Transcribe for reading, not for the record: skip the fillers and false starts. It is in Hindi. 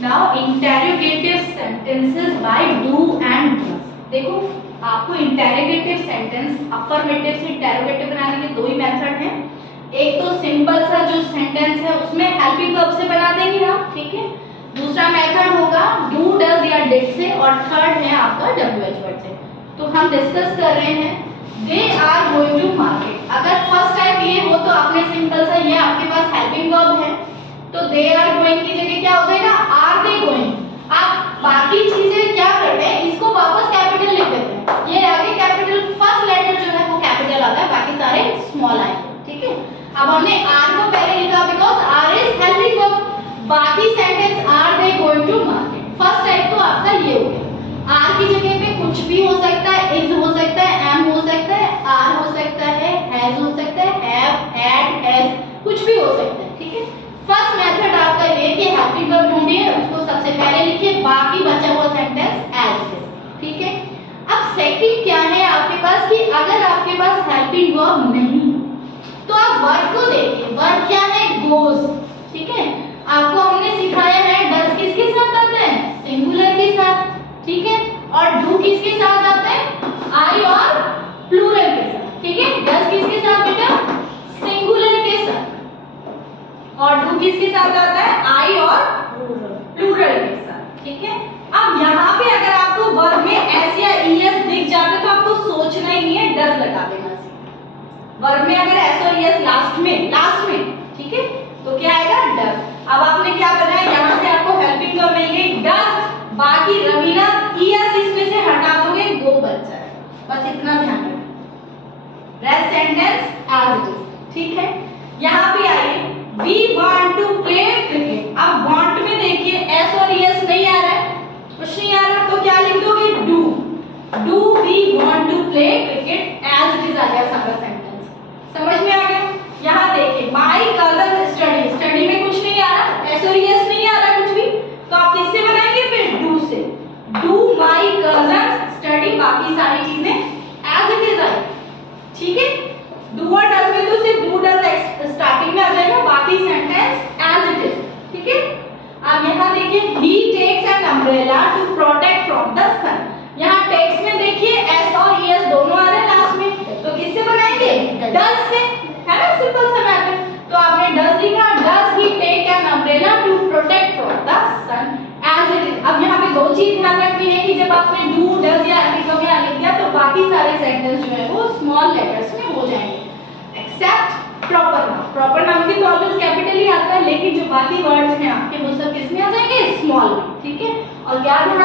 Now interrogative sentences bye do and does. देखो आपको इंटेरोगेटिव सेंटेंस अफर्मेटिव से इंटेरोगेटिव बनाने के दो ही मेथड हैं। एक तो सिंपल सा जो सेंटेंस है उसमें हेल्पिंग वर्ब से बना देंगे आप, ठीक है। दूसरा मेथड होगा डू डज या डिड से, और थर्ड है आपका WH वर्ड से। तो हम डिस्कस कर रहे हैं they are going to market. अगर फर्स्ट टाइम ये हो तो आपने सिंपल सा, ये आपके पास हेल्पिंग वर्ब है तो दे आर गोइंग की जगह क्या हो जाएगा, आर दे गोइंग। आप बाकी चीजें क्या करते हैं, इसको वापस कैपिटल लिख देते हैं, ये आगे कैपिटल फर्स्ट लेटर जो है वो कैपिटल आता है, बाकी सारे स्मॉल आएंगे, ठीक है। अब हमने आर को पहले लिखा because are is helping verb. बाकी sentence are they going to market, first type तो आपका ये हो गया। आर की जगह पे कुछ भी हो सकता है, इज हो सकता है, एम हो सकता है, आर हो सकता है, हैज हो सकता है, हैव, हैड, हैज, कुछ भी हो सकता है, ठीक है। फर्स्ट मेथड आपका ये कि हेल्पिंग वर्ब ढूंढिए, उसको सबसे पहले लिखिए, बाकी बचा हुआ सेंटेंस एज इट इज, ठीक है। अब सेकंड क्या है आपके पास कि अगर आपके पास हेल्पिंग वर्ब नहीं तो आप वर्ब को देखिए, वर्ब क्या है, गोज, ठीक है। आपको हमने सिखाया है डज किसके साथ आता है, सिंगुलर के साथ, ठीक है, और डू किसके साथ आता है, आई और प्लूरल के साथ, ठीक है। डज किसके साथ बेटा, सिंगुलर के साथ, और डू किसके साथ आता है, आई और प्लूरल के साथ, ठीक है। अब यहाँ पे अगर आपको वर्ब में एस या ईएस दिख जाते तो आपको सोचना ही नहीं है, डज लगा देना। वर्ब में अगर एस और ईएस लास्ट में, ठीक है, तो क्या आएगा, डज। अब आपने क्या करना है, यहाँ से आपको हेल्पिंग वर्ब मिल गई डज, बाकी रवीना ईएस इसमें से हटा दोगे, गो बच जाएगा, बस इतना ध्यान रखना। Rest sentence as it is, ठीक है। यहाँ पे आइए, we want to play cricket. अब वांट में देखिए एस और ईएस नहीं आ रहा है, कुछ नहीं आ रहा, तो क्या लिख दोगे, do we want to play cricket, as it is आ गया सारा सेंटेंस। समझ में आ गया। यहाँ देखिए माय कजन स्टडी में कुछ नहीं आ रहा, एस और ईएस नहीं आ रहा कुछ भी, तो आप किससे बनाएंगे, फिर डू से, डू माय कजन स्टडी, बाकी सारी चीजें एज इट इज आएगी, ठीक है। डू और डज में तो सिर्फ डू डज स्टार्टिंग में आ जाएगा, बाकी सेंटेंस एज इट इज, ठीक है। अब यहाँ देखिए he takes an umbrella to protect from the sun. यहाँ टेक्स में देखिए एस और ईएस दोनों आ रहे हैं लास्ट में, तो किससे बनाएंगे, डज से, है ना, सिंपल सा मैथड। तो आपने डज लिखा, does he take an umbrella to protect from the sun, as it is. अब यहाँ पे दो चीज ध्यान रखनी है कि जब आपने डू डज या एपिक वगैरह लिख दिया तो बाकी सारे सेंटेंस जो है वो स्मॉल लेटर्स में हो जाएंगे, except proper noun. Proper noun की तो ऑलवेज कैपिटल ही आता है, लेकिन जो बाकी वर्ड्स हैं आपके वो सब किसमें आ जाएंगे, स्मॉल में, ठीक है। और याद